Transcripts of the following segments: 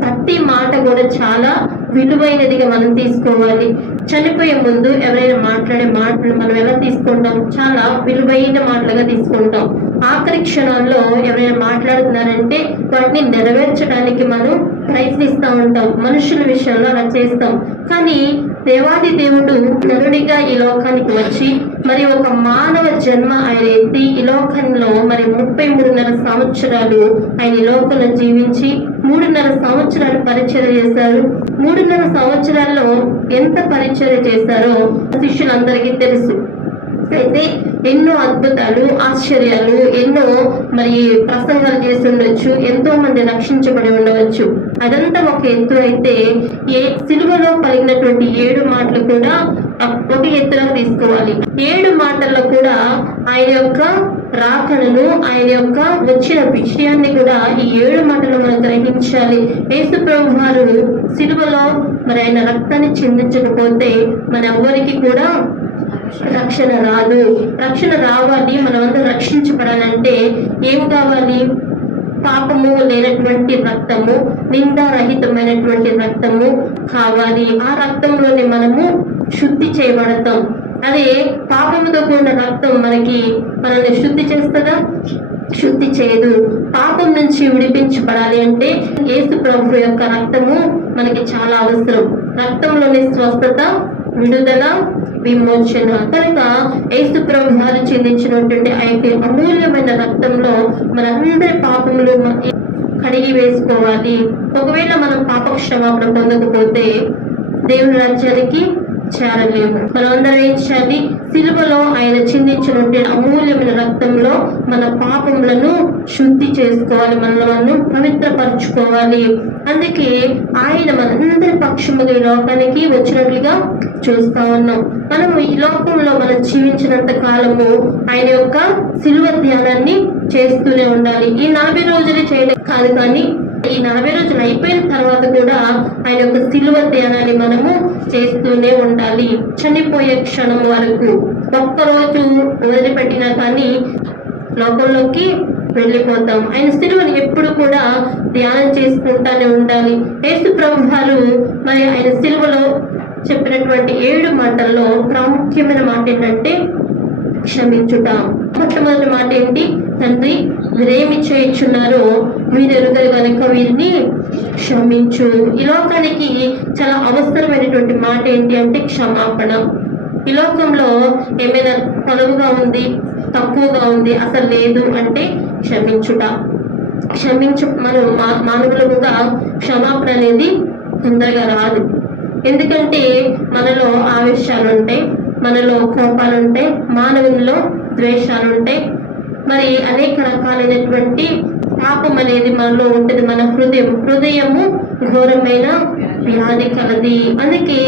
ప్రతి మాట కూడా చాలా విలువైనదిగా మనం తీసుకోవాలి. చనిపోయే ముందు ఎవరైనా మాట్లాడే మాటలు మనం ఎలా తీసుకుంటాం? చాలా విలువైన మాటలుగా తీసుకుంటాం. ఆఖరి క్షణాల్లో ఎవరైనా మాట్లాడుతున్నారంటే వాటిని నెరవేర్చడానికి మనం ప్రయత్నిస్తూ ఉంటాం. మనుషుల విషయంలో అలా చేస్తాం. కానీ దేవాది దేవుడు నరుడిగా ఈ లోకానికి వచ్చి మరి ఒక మానవ జన్మ ఆయన ఎత్తి ఈ లోకంలో మరి 33.5 సంవత్సరాలు ఆయన ఈ లోకంలో జీవించి 3.5 సంవత్సరాలు పరిచయం చేశారు. 3.5 సంవత్సరాల్లో ఎంత పరిచయం చేశారో శిష్యులందరికీ తెలుసు. అయితే ఎన్నో అద్భుతాలు, ఆశ్చర్యాలు, ఎన్నో మరి ప్రసంగాలు చేసి ఉండొచ్చు, ఎంతో మంది రక్షించబడి ఉండవచ్చు. అదంతా ఒక ఎత్తు అయితే సిలువలో పలిగినటువంటి 7 మాటలు కూడా ఒక ఎత్తులో తీసుకోవాలి. 7 మాటల్లో కూడా ఆయన యొక్క రాకడను, ఆయన యొక్క వచ్చిన విషయాన్ని కూడా ఈ 7 మాటలు మనం గ్రహించాలి. యేసు ప్రభు వారు సిలువలో మరి ఆయన రక్తాన్ని చిందించకపోతే మన ఎవ్వరికి కూడా రక్షణ రాదు. రక్షణ రావాలి, మనమంతా రక్షించబడాలంటే ఏం కావాలి? పాపము లేనటువంటి రక్తము, నిందారహితమైనటువంటి రక్తము కావాలి. ఆ రక్తంలోనే మనము శుద్ధి చేయబడతాం. అదే పాపముతో కూడిన రక్తం మనల్ని శుద్ధి చేస్తుందా? శుద్ధి చేయదు. పాపం నుంచి విడిపించబడాలి అంటే యేసు ప్రభు యొక్క రక్తము మనకి చాలా అవసరం. రక్తంలోని స్వస్థత, విడుదల, విమోచన. కనుక యేసు ప్రభు వారు చెందించినటువంటి అయితే అమూల్యమైన రక్తంలో మనందరి పాపములు కడిగి వేసుకోవాలి. ఒకవేళ మనం పాప క్షమాపణ పొందకపోతే దేవుని రాజ్యానికి చేరలేము. మనం అందరం ఏం చేయాలి? సిలువలో ఆయన చిందించినటువంటి అమూల్యమైన రక్తంలో మన పాపములను శుద్ధి చేసుకోవాలి, మనల్ని పవిత్రపరచుకోవాలి. అందుకే ఆయన మనందరి పక్షముగా ఈ లోకానికి వచ్చినట్లుగా చూస్తా ఉన్నాం. మనం ఈ లోకంలో మనం జీవించినంత కాలము ఆయన యొక్క సిలువ ధ్యానాన్ని చేస్తూనే ఉండాలి. ఈ 40 రోజులు చేయడం కాదు, కానీ ఈ 40 రోజులు అయిపోయిన తర్వాత కూడా ఆయన యొక్క సిలువ ధ్యానాన్ని మనము చేస్తూనే ఉండాలి. చనిపోయే క్షణం వరకు ఒక్కరోజు వదిలిపెట్టినా కానీ లోకంలోకి వెళ్ళిపోతాం. ఆయన సిలువని ఎప్పుడు కూడా ధ్యానం చేసుకుంటానే ఉండాలి. యేసు ప్రభు వారు మరి ఆయన సిలువలో చెప్పినటువంటి 7 మాటల్లో ప్రాముఖ్యమైన మాట ఏంటంటే క్షమించుట. మొట్టమొదటి మాట ఏంటి? తండ్రి, వీరేమి చేయుచున్నారో వీరెరుగరు కనుక వీరిని క్షమించు. ఈ లోకానికి చాలా అవసరమైనటువంటి మాట ఏంటి అంటే క్షమాపణ. ఈ లోకంలో ఏమైనా పొడవుగా ఉంది, తక్కువగా ఉంది, అసలు లేదు అంటే క్షమించుట. మనం మానవులుగా క్షమాపణ అనేది తొందరగా రాదు. ఎందుకంటే మనలో ఆవేశాలు ఉంటాయి, మనలో కోపాలు ఉంటాయి, మానవుల్లో ద్వేషాలు ఉంటాయి, మరి అనేక రకాలైనటువంటి పాపం అనేది మనలో ఉంటుంది. మన హృదయము ఘోరమైన వ్యాధి కలది. అందుకే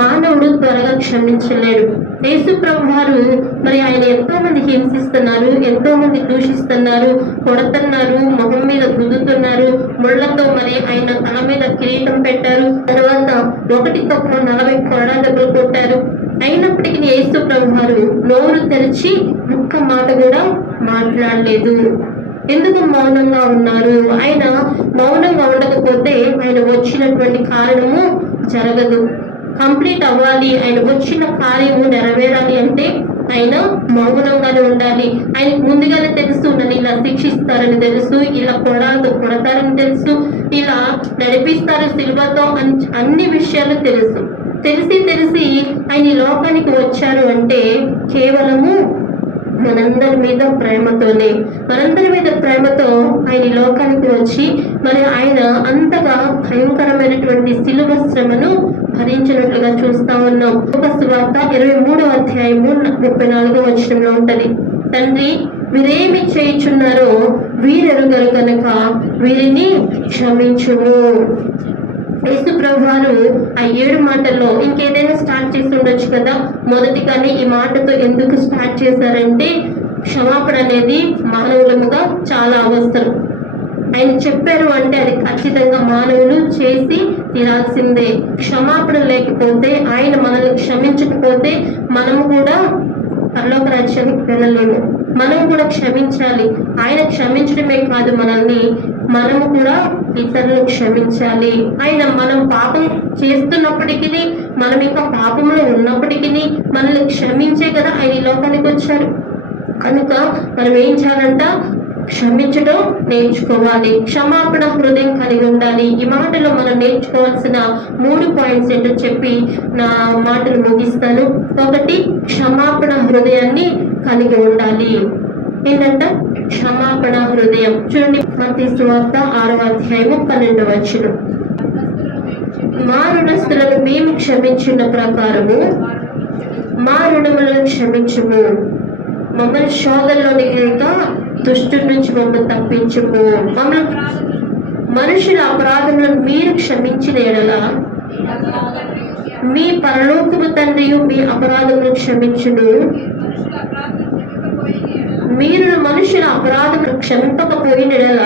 మానవుడు త్వరగా క్షమించలేడు. యేసు ప్రభు వారు మరి ఆయన ఎంతో మంది హింసిస్తున్నారు, ఎంతో మంది దూషిస్తున్నారు, కొడుతున్నారు, మొహం మీద గుద్దుతున్నారు, ముళ్ళతో మరి ఆయన తల మీద కిరీటం పెట్టారు. తర్వాత 1 కొరడా దెబ్బలు కొట్టారు. అయినప్పటికీ యేసు ప్రభు వారు నోరు తెరిచి ఒక్క మాట కూడా మాట్లాడలేదు. ఎందుకు మౌనంగా ఉన్నారు? ఆయన మౌనంగా ఉండకపోతే ఆయన వచ్చినటువంటి కారణము జరగదు, కంప్లీట్ అవ్వాలి. ఆయన వచ్చిన కార్యము నెరవేరాలి అంటే ఆయన మౌనంగానే ఉండాలి. ఆయనకు ముందుగానే తెలుసు, నన్ను ఇలా శిక్షిస్తారని తెలుసు, ఇలా కొడాలతో కొడతారని తెలుసు, ఇలా నడిపిస్తారు సిలువతో, అన్ని విషయాలు తెలుసు. తెలిసి ఆయన ఈ లోకానికి వచ్చారు అంటే కేవలము మనందరి మీద ప్రేమతో ఆయన ఈ లోకానికి వచ్చి మరి ఆయన అంతగా భయంకరమైనటువంటి సిలువ శ్రమను భరించినట్లుగా చూస్తా ఉన్నాం. సువార్త 23వ అధ్యాయము 34వ వచనంలో ఉంటది. తండ్రి, వీరేమి చేయుచున్నారో వీరెరుగరు కనుక వీరిని క్షమించుము. యేసు ప్రభు వారు ఆ 7 మాటల్లో ఇంకేదైనా స్టార్ట్ చేసి ఉండొచ్చు కదా. మొదటిగానే ఈ మాటతో ఎందుకు స్టార్ట్ చేశారంటే క్షమాపణ అనేది మానవులముగా చాలా అవసరం. ఆయన చెప్పారు అంటే అది ఖచ్చితంగా మానవులు చేసి తీరాల్సిందే. క్షమాపణ లేకపోతే, ఆయన మనల్ని క్షమించకపోతే మనము కూడా పరలోక రాజ్యానికి వెళ్ళలేము. మనం కూడా క్షమించాలి. ఆయన క్షమించడమే కాదు, మనము కూడా ఇతరులు క్షమించాలి. ఆయన మనం పాపం చేస్తున్నప్పటికీ, మనం ఇంకా పాపంలో ఉన్నప్పటికీ మనల్ని క్షమించే కదా ఆయన ఈ లోకానికి వచ్చారు. కనుక మనం ఏం చేయాలంట? క్షమించడం నేర్చుకోవాలి. క్షమాపణ హృదయం కలిగి ఉండాలి. ఈ మాటలో మనం నేర్చుకోవాల్సిన 3 పాయింట్స్ ఏంటో చెప్పి నా మాటలు ముగిస్తాను. 1, క్షమాపణ హృదయాన్ని కలిగి ఉండాలి. ఏంటంట? క్షమాపణ హృదయం. చూడండి, మత్తయి సువార్త 6వ అధ్యాయము 12వ వచనం. మా రుణస్థులను మేము క్షమించిన ప్రకారము మా రుణములను క్షమించుము, మమ్మల్ని శోధనలోనికి దుష్టుడి నుంచి మమ్మల్ని తప్పించుము. మనుషుల అపరాధములను మీరు క్షమించిన ఎడల మీ పరలోకపు తండ్రియు మీ అపరాధములను క్షమించును. మీరు మనుషుల అపరాధములను క్షమింపకపోయిన ఎడల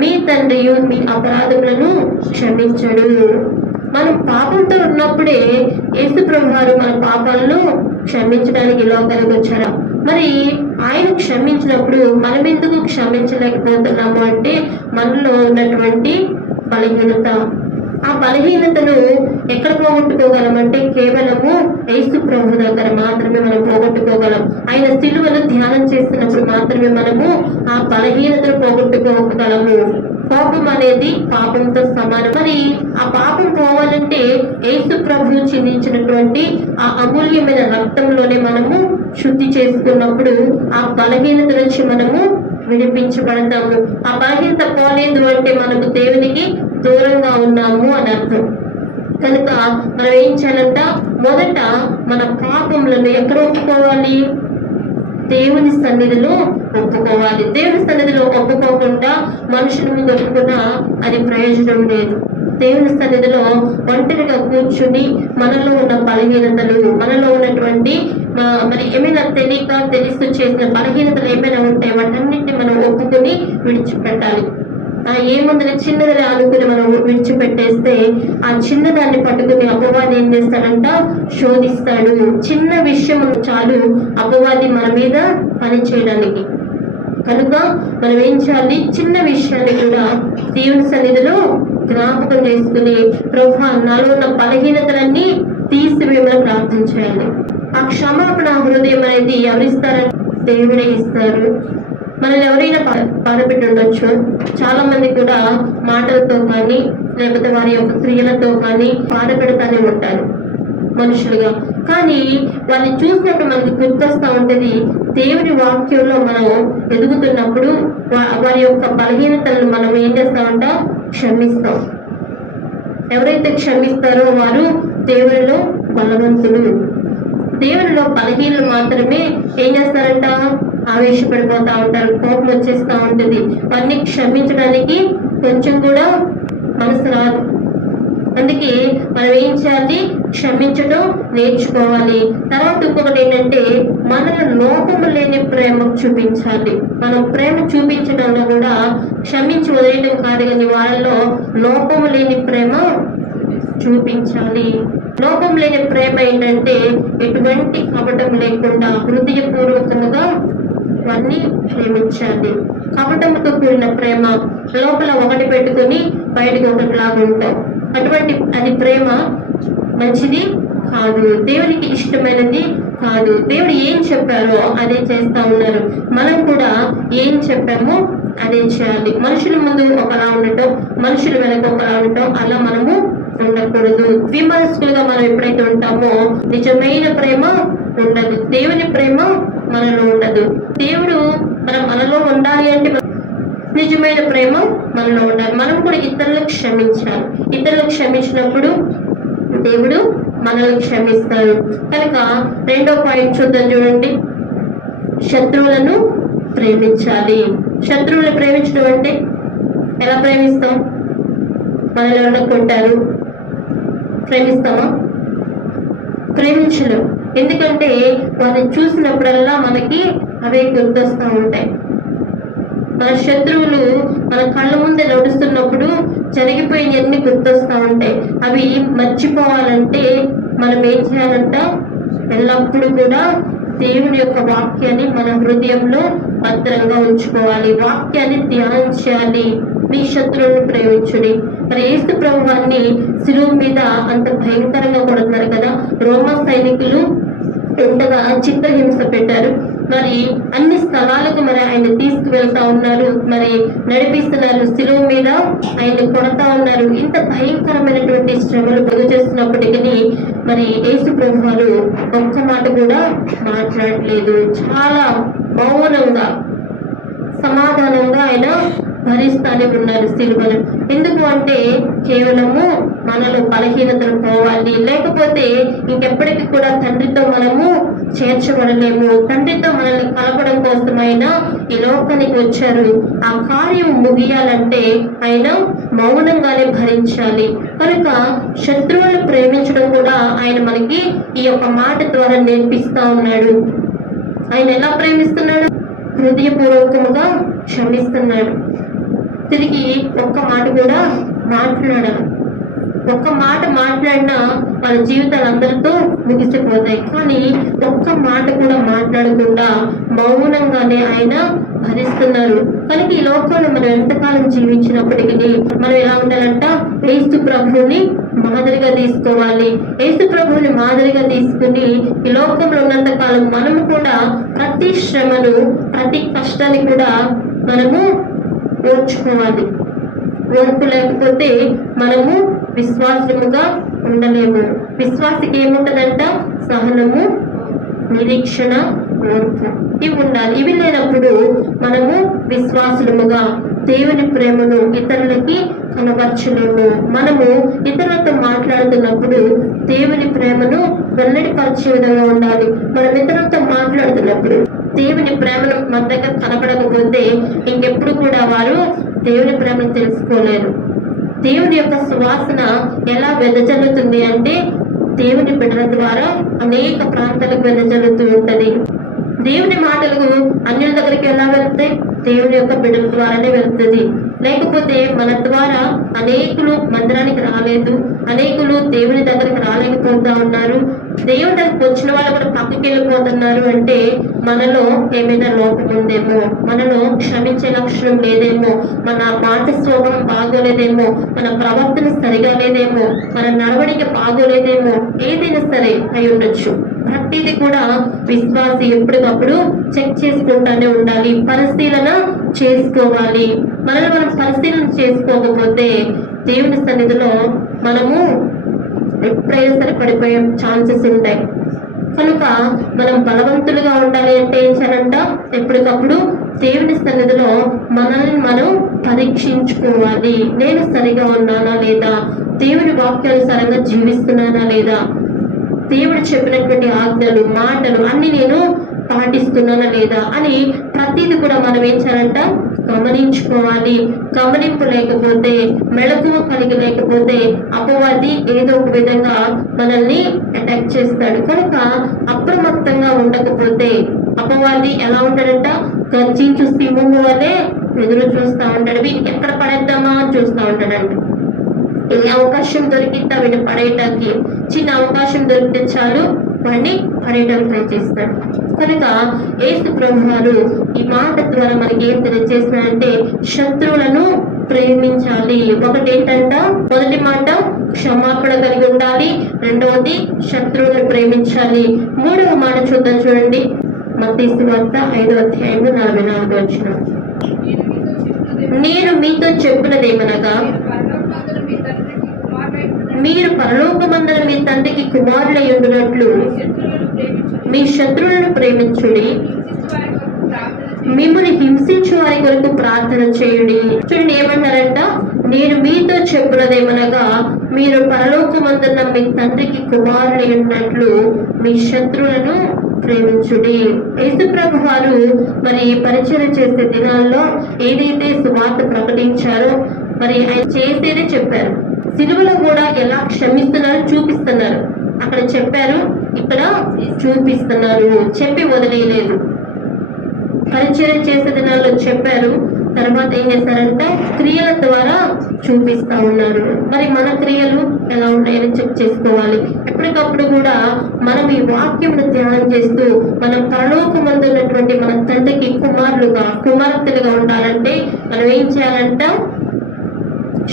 మీ తండ్రియు మీ అపరాధములను క్షమించడు. మనం పాపంతో ఉన్నప్పుడే యేసు ప్రభువారు మన పాపాలను క్షమించడానికి లోకానికి వచ్చారా? మరి ఆయన క్షమించినప్పుడు మనం ఎందుకు క్షమించలేకపోతున్నాము అంటే మనలో ఉన్నటువంటి బలహీనత. ఆ బలహీనతను ఎక్కడ పోగొట్టుకోగలమంటే కేవలము యేసు ప్రభు దగ్గర మాత్రమే మనం పోగొట్టుకోగలం. ఆయన సిలువను ధ్యానం చేస్తున్నప్పుడు మాత్రమే మనము ఆ బలహీనతను పోగొట్టుకోగలము. కోపం అనేది పాపంతో సమానం. మరి ఆ పాపం పోవాలంటే యేసు ప్రభు చిందించినటువంటి ఆ అమూల్యమైన రక్తంలోనే మనము శుద్ధి చేసుకున్నప్పుడు ఆ బలహీనత నుంచి మనము విడిపించబడతాము. ఆ బలహీనత పోలేదు అంటే మనము దేవునికి దూరంగా ఉన్నాము అని అర్థం. కనుక మనం ఏం చేయాలంట? మొదట మన పాపములను ఎక్కడ ఒప్పుకోవాలి? దేవుని సన్నిధిలో ఒప్పుకోవాలి. దేవుని సన్నిధిలో ఒప్పుకోకుండా మనుషుల ముందు ఒప్పుకున్నా అది ప్రయోజనం లేదు. దేవుని సన్నిధిలో ఒంటరిగా కూర్చుని మనలో ఉన్న బలహీనతలు, మనలో ఉన్నటువంటి మరి ఏమైనా తెలుస్తూ చేసిన బలహీనతలు ఏమైనా ఉంటే వాటన్నిటిని మనం ఒప్పుకొని విడిచిపెట్టాలి. ఏముందని చిన్నదని అనుకుని మనం విడిచిపెట్టేస్తే ఆ చిన్నదాన్ని పట్టుకుని అపవాది ఏం చేస్తాడంట? శోధిస్తాడు. చిన్న విషయం చాలు అపవాది మన మీద పని చేయడానికి. కనుక మనం ఏం చేయాలి? చిన్న విషయాన్ని కూడా దేవుని సన్నిధిలో జ్ఞాపకం చేసుకుని ప్రభువా నాలో ఉన్న బలహీనతలన్నీ తీసివేయమని ప్రార్థన చేయాలి. ఆ క్షమాపణ హృదయం అనేది ఎవరిస్తారని? దేవుడే ఇస్తారు. మనల్ని ఎవరైనా బాధపెట్టి ఉండొచ్చు. చాలా మంది కూడా మాటలతో కానీ లేకపోతే వారి యొక్క క్రియలతో కానీ బాధ పెడతానే ఉంటారు మనుషులుగా. కానీ వారిని చూసినప్పుడు మనకి గుర్తొస్తూ ఉంటుంది దేవుని వాక్యంలో మనం ఎదుగుతున్నప్పుడు వారి యొక్క బలహీనతలను మనం ఏం చేస్తామంట? క్షమిస్తాం. ఎవరైతే క్షమిస్తారో వారు దేవునిలో బలవంతులు. దేవునిలో బలహీనలు మాత్రమే ఏం చేస్తారంట? ఆవేశపడిపోతా ఉంటారు, కోపం వచ్చేస్తూ ఉంటుంది. వారిని క్షమించడానికి కొంచెం కూడా మనసు రాదు. అందుకే మనం ఏం చేయాలి? క్షమించడం నేర్చుకోవాలి. తర్వాత ఇంకొకటి ఏంటంటే మనలో లోపము లేని ప్రేమ చూపించాలి. మనం ప్రేమ చూపించడంలో కూడా క్షమించి వదిలేయడం కాదు, కానీ వాళ్ళలో లోపము లేని ప్రేమ చూపించాలి. లోపం లేని ప్రేమ ఏంటంటే ఎటువంటి కపటం లేకుండా హృదయపూర్వకముగా వారిని ప్రేమించాలి. కపటంతో కూడిన ప్రేమ, లోపల ఒకటి పెట్టుకుని బయటకు ఒకటిలాగా ఉంటాం. అది ప్రేమ మంచిది కాదు, దేవునికి ఇష్టమైనది కాదు. దేవుడు ఏం చెప్పారో అదే చేస్తా ఉన్నారు. మనం కూడా ఏం చెప్పామో అదే చేయాలి. మనుషుల ముందు ఒకలా ఉండటం, మనుషుల వెనక ఒకలా ఉండటం, అలా మనము ఉండకూడదు. విమర్శకులుగా మనం ఎప్పుడైతే ఉంటామో నిజమైన ప్రేమ ఉండదు. దేవుని ప్రేమ మనలో ఉండదు. దేవుడు మనలో ఉండాలి అంటే నిజమైన ప్రేమ మనలో ఉండాలి. మనం కూడా ఇతరులకు క్షమించాలి. ఇతరులకు క్షమించినప్పుడు దేవుడు మనల్ని క్షమిస్తాడు. కనుక 2వ పాయింట్ చూద్దాం. చూడండి, శత్రువులను ప్రేమించాలి. శత్రువులను ప్రేమించడం అంటే ఎలా ప్రేమిస్తాం? మనల్ని ఎవరైనా కొట్టారు, ప్రేమిస్తామా? ప్రేమించలేం. ఎందుకంటే వారిని చూసినప్పుడల్లా మనకి అవే గుర్తొస్తూ ఉంటాయి. మన శత్రువులు మన కళ్ళ ముందే నడుస్తున్నప్పుడు జరిగిపోయినవన్నీ గుర్తొస్తూ ఉంటాయి. అవి మర్చిపోవాలంటే మనం ఏం చేయాలంట? ఎల్లప్పుడూ కూడా దేవుని యొక్క వాక్యాన్ని మన హృదయంలో భద్రంగా ఉంచుకోవాలి, వాక్యాన్ని ధ్యానించాలి. మీ శత్రువులను ప్రేమించుడి. మరి యేసు ప్రభువాన్ని శిలువ మీద అంత భయంకరంగా కొడుతున్నారు కదా, రోమా సైనికులు ఎంతగా చిత్రహింస పెట్టారు. మరి అన్ని స్థలాలకు మరి ఆయన తీసుకువెళ్తా ఉన్నారు, మరి నడిపిస్తున్నారు, శిలువ మీద ఆయన కొడతా ఉన్నారు. ఇంత భయంకరమైనటువంటి శ్రమలు పొగు చేస్తున్నప్పటికీ మరి యేసు ప్రభువారు ఒక్క మాట కూడా మాట్లాడలేదు. చాలా మౌనంగా సమాధానంగా ఆయన భరిస్తానే ఉన్నారు సిలువను. ఎందుకు అంటే కేవలము మనలో బలహీనతలు పోవాలి, లేకపోతే ఇంకెప్పటికీ కూడా తండ్రితో మనము చేర్చబడలేము. తండ్రితో మనల్ని కలపడం కోసమైనా ఈ లోకానికి వచ్చారు. ఆ కార్యం ముగియాలంటే ఆయన మౌనంగానే భరించాలి. కనుక శత్రువులను ప్రేమించడం కూడా ఆయన మనకి ఈ యొక్క మాట ద్వారా నేర్పిస్తా ఉన్నాడు. ఆయన ఎలా ప్రేమిస్తున్నాడు? హృదయపూర్వకముగా క్షమిస్తున్నాడు. తిరిగి ఒక్క మాట కూడా మాట్లాడాలి. ఒక్క మాట మాట్లాడినా వాళ్ళ జీవితాలు అందరితో ముగిసిపోతాయి. కానీ ఒక్క మాట కూడా మాట్లాడకుండా మౌనంగానే ఆయన భరిస్తున్నారు. కనుక ఈ లోకంలో మనం ఎంతకాలం జీవించినప్పటికీ మనం ఎలా ఉండాలంట? యేసు ప్రభువుని మాదిరిగా తీసుకోవాలి. యేసు ప్రభువుని మాదిరిగా తీసుకుని ఈ లోకంలో ఉన్నంత కాలం మనము కూడా ప్రతి శ్రమను, ప్రతి కష్టాన్ని కూడా మనము ఓర్చుకోవాలి. ఓర్పు లేకపోతే మనము విశ్వాసముగా ఉండలేము. విశ్వాసికి ఏముంటదంట? సహనము, నిరీక్షణ, ఓర్పు ఇవి ఉండాలి. ఇవి లేనప్పుడు మనము విశ్వాసులముగా దేవుని ప్రేమను ఇతరులకి కనబరచలేము. మనము ఇతరులతో మాట్లాడుతున్నప్పుడు దేవుని ప్రేమను వెల్లడిపరిచే విధంగా ఉండాలి. మనం ఇతరులతో మాట్లాడుతున్నప్పుడు దేవుని ప్రేమను మన దగ్గర కనపడకపోతే ఇంకెప్పుడు కూడా వారు దేవుని ప్రేమను తెలుసుకోలేరు. దేవుని యొక్క సువాసన ఎలా వెదజల్లుతుంది అంటే దేవుని బిడ్డల ద్వారా అనేక ప్రాంతాలకు వెదజల్లుతూ ఉంటది. దేవుని మాటలు అన్యుల దగ్గరికి ఎలా వెళ్తాయి? దేవుని యొక్క బిడ్డల ద్వారానే వెళ్తుంది. లేకపోతే మన ద్వారా అనేకులు మందిరానికి రాలేదు, అనేకులు దేవుని దగ్గరికి రాలేకపోతా ఉన్నారు. దేవుని దగ్గరికి వచ్చిన వాళ్ళు కూడా పక్కకి వెళ్ళిపోతున్నారు అంటే మనలో ఏమైనా లోపం ఉందేమో, మనలో క్షమించే లక్షణం లేదేమో, మన మాట స్వభావం బాగోలేదేమో, మన ప్రవర్తన సరిగా లేదేమో, మన నడవడిక బాగోలేదేమో, ఏదైనా సరే అయి ఉండొచ్చు. ప్రతిది కూడా విశ్వాసి ఎప్పటికప్పుడు చెక్ చేసుకుంటానే ఉండాలి, పరిశీలన చేసుకోవాలి. మనల్ని మనం పరిశీలన చేసుకోకపోతే దేవుని సన్నిధిలో మనము ఎప్పుడైనా సరే పడిపోయే ఛాన్సెస్ ఉంటాయి. కనుక మనం బలవంతులుగా ఉండాలి అంటే ఏం చేయాలంట? ఎప్పటికప్పుడు దేవుని సన్నిధిలో మనల్ని మనం పరీక్షించుకోవాలి. నేను సరిగా ఉన్నానా లేదా? దేవుని వాక్యానుసారంగా జీవిస్తున్నానా లేదా? దేవుడు చెప్పినటువంటి ఆజ్ఞలు, మాటలు అన్ని నేను పాటిస్తున్నానా లేదా అని ప్రతిది కూడా మనం ఏం చేయాలంట? గమనించుకోవాలి. గమనింపు లేకపోతే, మెళకువ కలిగి లేకపోతే అపవాది ఏదో ఒక విధంగా మనల్ని అటాక్ చేస్తాడు. కనుక అప్రమత్తంగా ఉండకపోతే అపవాది ఎలా ఉంటాడంట? గర్జించు సింహము వలె ఎదురు చూస్తూ ఉంటాడు. వీటికి ఎక్కడ పడేద్దామా అని చూస్తూ ఉంటాడంట. ఏ అవకాశం దొరికితే వీటిని పడేయటానికి, చిన్న అవకాశం దొరికితే చాలు వాడిని పడేయడానికి ట్రై చేస్తాడు. కనుక యేసు ప్రభువారు ఈ మాట ద్వారా మనకి ఏం తెలియజేస్తున్నారంటే శత్రువులను ప్రేమించాలి. ఒకటి ఏంటంట? మొదటి మాట క్షమాపణ కలిగి ఉండాలి. రెండవది శత్రువులను ప్రేమించాలి. మూడవ మాట చూద్దాం, చూడండి. మత్తయి సువార్త 5వ అధ్యాయము 44వ వచనం. నేను మీతో చెప్పినదేమనగా మీరు పరలోకమందున మీ తండ్రికి కుమారులై ఉండునట్లు మీ శత్రువులను ప్రేమించుడి, మిమ్మల్ని హింసించు వారి కొరకు ప్రార్థన చేయుడి. చూడండి ఏమన్నారంట? నేను మీతో చెప్పున్నదేమనగా మీరు పరలోకమందున మీ తండ్రికి కుమారులై ఉన్నట్లు మీ శత్రువులను ప్రేమించుడి. యేసు ప్రభు వారు మరి పరిచయం చేసే దినాల్లో ఏదైతే సువార్త ప్రకటించారో మరి ఆయన చేసేదే చెప్పారు. సిలువలో కూడా ఎలా క్షమిస్తున్నారో చూపిస్తున్నారు. అక్కడ చెప్పారు, ఇక్కడ చూపిస్తున్నారు. చెప్పి వదిలేయలేదు. పరిచయం చేసే దినాల్లో చెప్పారు, తర్వాత ఏం చేస్తారంటే క్రియల ద్వారా చూపిస్తా ఉన్నారు. మరి మన క్రియలు ఎలా ఉన్నాయని చెక్ చేసుకోవాలి. ఎప్పటికప్పుడు కూడా మనం ఈ వాక్యమును ధ్యానం చేస్తూ మనం పరలోకమందు ఉన్నటువంటి మన తండ్రికి కుమార్తెలుగా ఉండాలంటే మనం ఏం చేయాలంట?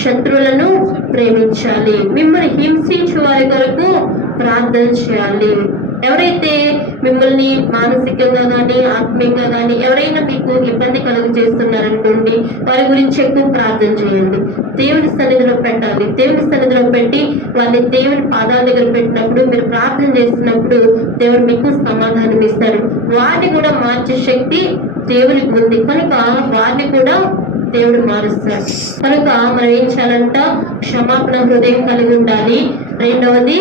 శత్రువులను ప్రేమించాలి, మిమ్మల్ని హింసించే వారి కొరకు ప్రార్థన చేయాలి. ఎవరైతే మిమ్మల్ని మానసికంగా కానీ ఆత్మీయంగా కానీ ఎవరైనా మీకు ఇబ్బంది కలుగు చేస్తున్నారనుకోండి, వారి గురించి ఎక్కువ ప్రార్థన చేయండి. దేవుని సన్నిధిలో పెట్టాలి. దేవుని సన్నిధిలో పెట్టి వారిని దేవుని పాదాల దగ్గర పెట్టినప్పుడు, మీరు ప్రార్థన చేస్తున్నప్పుడు దేవుడు మీకు సమాధానం ఇస్తారు. వారిని కూడా మార్చే శక్తి దేవునికి ఉంది కనుక వారిని కూడా దేవుడు మారుస్తాడు. కనుక మనం ఏం చేయాలంట? క్షమాపణ హృదయం కలిగి ఉండాలి. రెండవది,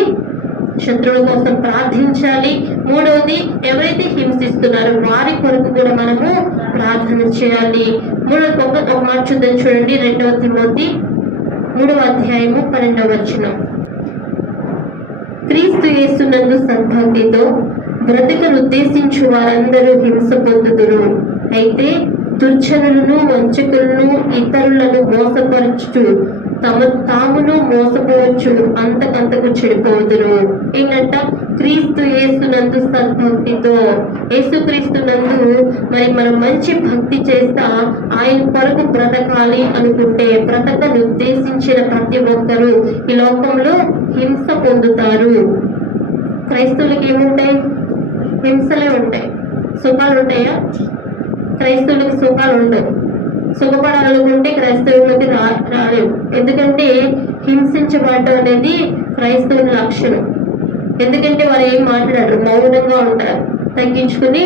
శత్రువుల కోసం ప్రార్థించాలి. మూడవది, ఎవరైతే హింసిస్తున్నారో వారి కొరకు కూడా మనము ప్రార్థన చేయాలి. ఒక మాట చూద్దాం చూడండి. 2 తిమోతి 3వ అధ్యాయము 12వ వచనం. క్రీస్తు యేసునందు సద్భక్తితో బ్రతుకను ఉద్దేశించు వారందరూ హింస పొందుదురు. అయితే దుర్జనులను వంచకులను ఇతరులను మోసపరచు తామును మోసపోవచ్చు, అంతకంతకు చెడిపోదురు. ఏంటంట? క్రీస్తు యేసునందు సద్భక్తితో, యేసుక్రీస్తునందు మరి మనం మంచి భక్తి చేస్తా ఆయన కొరకు బ్రతకాలి అనుకుంటే బ్రతకను ఉద్దేశించిన ప్రతి ఒక్కరూ ఈ లోకంలో హింస పొందుతారు. క్రైస్తవులకి ఏముంటాయి? హింసలే ఉంటాయి. సుఖాలు ఉంటాయా? క్రైస్తవులకు సుఖాలు ఉండవు. సుఖపడాలనుకుంటే క్రైస్తవులకి రాలేవు. ఎందుకంటే హింసించబడటం అనేది క్రైస్తవుల లక్షణం. ఎందుకంటే వారు ఏం మాట్లాడరు, మౌనంగా ఉంటారు, తగ్గించుకుని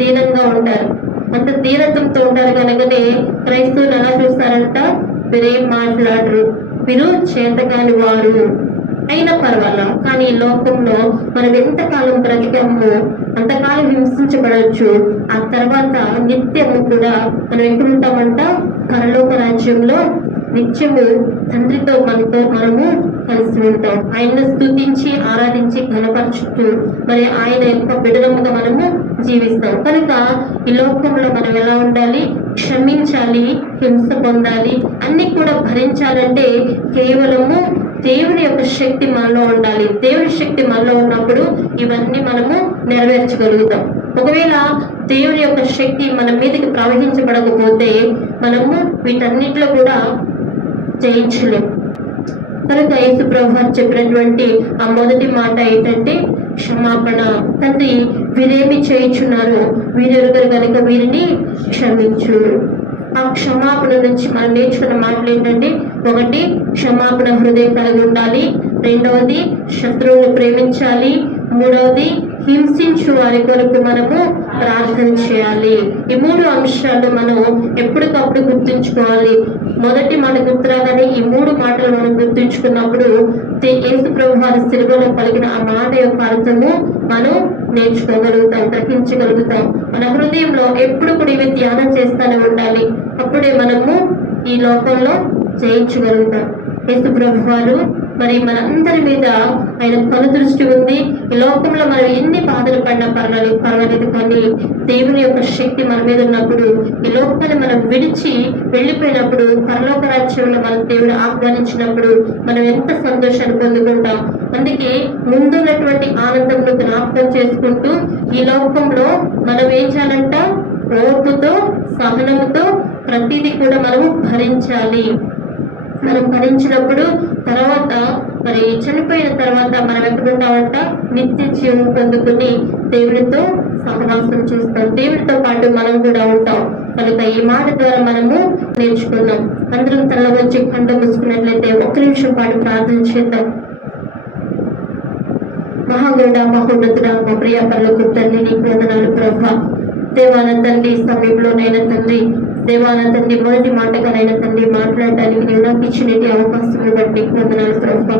దీనంగా ఉంటారు. అంత దీనత్వంతో ఉంటారు కనుకనే క్రైస్తవులు ఎలా చూస్తారంట? వీరేం మాట్లాడరు, వీరు చేతకాని వారు అయినా పర్వాలా. కానీ ఈ లోకంలో మనం ఎంతకాలం బ్రతికామో అంతకాలం హింసించబడవచ్చు. ఆ తర్వాత నిత్యము కూడా మనం ఎక్కడుంటామంట? పరలోక రాజ్యంలో నిత్యము తండ్రితో మనము కలిసి ఉంటాం. ఆయన్ను స్తుతించి ఆరాధించి ఘనపరచుతూ మరి ఆయన యొక్క బిడలముగా మనము జీవిస్తాం. కనుక ఈ లోకంలో మనం ఎలా ఉండాలి? క్షమించాలి, హింస పొందాలి, అన్ని కూడా భరించాలంటే కేవలము దేవుని యొక్క శక్తి మనలో ఉండాలి. దేవుని శక్తి మనలో ఉన్నప్పుడు ఇవన్నీ మనము నెరవేర్చగలుగుతాం. ఒకవేళ దేవుని యొక్క శక్తి మన మీదకి ప్రవహించబడకపోతే మనము వీటన్నిటిలో కూడా జయించలేం. కనుక యేసు ప్రభువు చెప్పినటువంటి ఆ మొదటి మాట ఏంటంటే క్షమాపణ. తండ్రి వీరేమి చేయించున్నారో వీరెరుగరు కనుక వీరిని క్షమించు. ఆ క్షమాపణ నుంచి మనం నేర్చుకున్న మాటలు ఏంటంటే, ఒకటి, క్షమాపణ హృదయం కలిగి ఉండాలి. రెండవది, శత్రువులను ప్రేమించాలి. మూడవది, హింసించు వారి కొరకు మనము ప్రార్థన చేయాలి. ఈ 3 అంశాలు మనం ఎప్పటికప్పుడు గుర్తుంచుకోవాలి. మొదటి మాట గుర్తురాగానే ఈ 3 మాటలు మనం గుర్తుంచుకున్నప్పుడు యేసు ప్రభువు వారి సిలువలో పలికిన ఆ మాట యొక్క అర్థము మనం నేర్చుకోగలుగుతాం, గ్రహించగలుగుతాం. మన హృదయంలో ఎప్పుడు కూడా ఇవి ధ్యానం చేస్తూనే ఉండాలి. అప్పుడే మనము ఈ లోకంలో జయించగలుగుతాం. యేసు ప్రభువు వారు మరి మనందరి మీద ఆయన కనుదృష్టి ఉంది. ఈ లోకంలో మనం ఎన్ని బాధలు పడినా పర్వాలేదు, కానీ దేవుని యొక్క శక్తి మన మీద ఉన్నప్పుడు ఈ లోకాన్ని మనం విడిచి వెళ్ళిపోయినప్పుడు పరలోక రాజ్యంలో మన దేవుడు ఆహ్వానించినప్పుడు మనం ఎంత సంతోషాన్ని పొందుకుంటాం. అందుకే ముందున్నటువంటి ఆనందంలో జ్ఞాపకం చేసుకుంటూ ఈ లోకంలో మనం ఏం చేయాలంట? ఓర్పుతో సహనముతో ప్రతిదీ కూడా మనము భరించాలి. మనం భరించినప్పుడు తర్వాత మరి చనిపోయిన తర్వాత మనం ఎక్కడుంటామంట? నిత్య జీవం పొందుకుని దేవుడితో సహవాసం చేస్తాం. దేవుడితో పాటు మనం కూడా ఉంటాం. కనుక ఈ మాట ద్వారా మనము నేర్చుకుందాం. అందరం తల వచ్చి కంట మూసుకున్నట్లయితే 1 నిమిషం పాటు ప్రార్థన చేద్దాం. మహాగౌడ మహోన్నతుడ మా ప్రియ పరలోక తండ్రి, నీకు వందనాలు ప్రభా. దేవాన తండ్రి సమయంలోనైనా తండ్రి, దేవాన తండ్రి మొదటి మాటగానైనా తండ్రి మాట్లాడటానికి నీవు నాకు ఇచ్చినటువంటి అవకాశం బట్టి వందనాలు ప్రభా.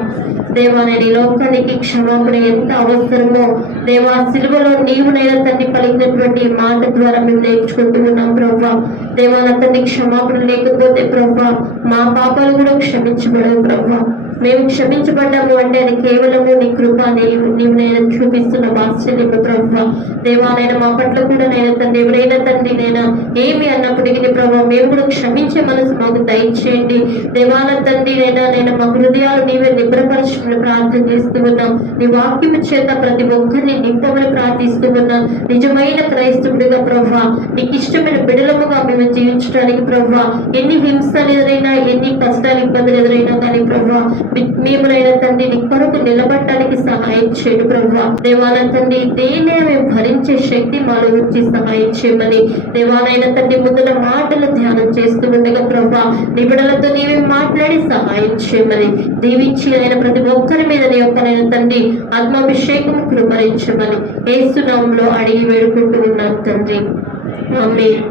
దేవానని లోకానికి క్షమాపణ ఎంత అవసరమో దేవా సిలువలో నీవునైనా తండ్రి పలికినటువంటి మాట ద్వారా మేము నేర్చుకుంటూ ఉన్నాం ప్రభా. దేవాన తండ్రి క్షమాపణ లేకపోతే ప్రభా మా పాపాలు కూడా క్షమించబడవు ప్రభా. మేము క్షమించబడ్డాము అంటే అది కేవలము నీ కృప, నీవు నేను చూపిస్తున్న వాత్సల్యము ప్రభా. దేవానైనా మా పట్ల కూడా నేను తండ్రి ఎవరైనా తండ్రి నేను ఏమి అన్నప్పటికీ ప్రభావ మేము కూడా క్షమించే మనసు మాకు దయచేయండి. దేవాల తండ్రి నేను మా హృదయాలు నీవే నిబ్రపరచుకుని ప్రార్థన చేస్తూ ఉన్నాం. నీ వాక్యము చేత ప్రతి ఒక్కరిని నింపమని ప్రార్థిస్తూ ఉన్నాం. నిజమైన క్రైస్తవుడిగా ప్రభా నీకు ఇష్టమైన బిడలముగా మేము జీవించడానికి ప్రభా ఎన్ని హింసలు ఎదురైనా, ఎన్ని కష్టాలు ఇబ్బందులు ఎదురైనా కానీ ప్రభా మేమునైనా తండ్రి నీ కొరకు నిలబడటానికి సహాయం చేయండి ప్రభా. దేవాల తండ్రి దేనే మేము భరించే శక్తి మాలో వచ్చి సహాయం చేయమని దేవాలైన తండ్రి ముందుల మాటలు ధ్యానం చేస్తూ ఉండగా ప్రభా నీ బిడలతో నీవే మాట్లాడి సహాయం చేయమని దీవించి ఆయన ప్రతి ఒక్కరి మీద నీ యొక్క తండ్రి ఆత్మాభిషేకం కృపరించమని యేసు నామములో అడిగి వేడుకుంటూ ఉన్నాం తండ్రి. ఆమేన్.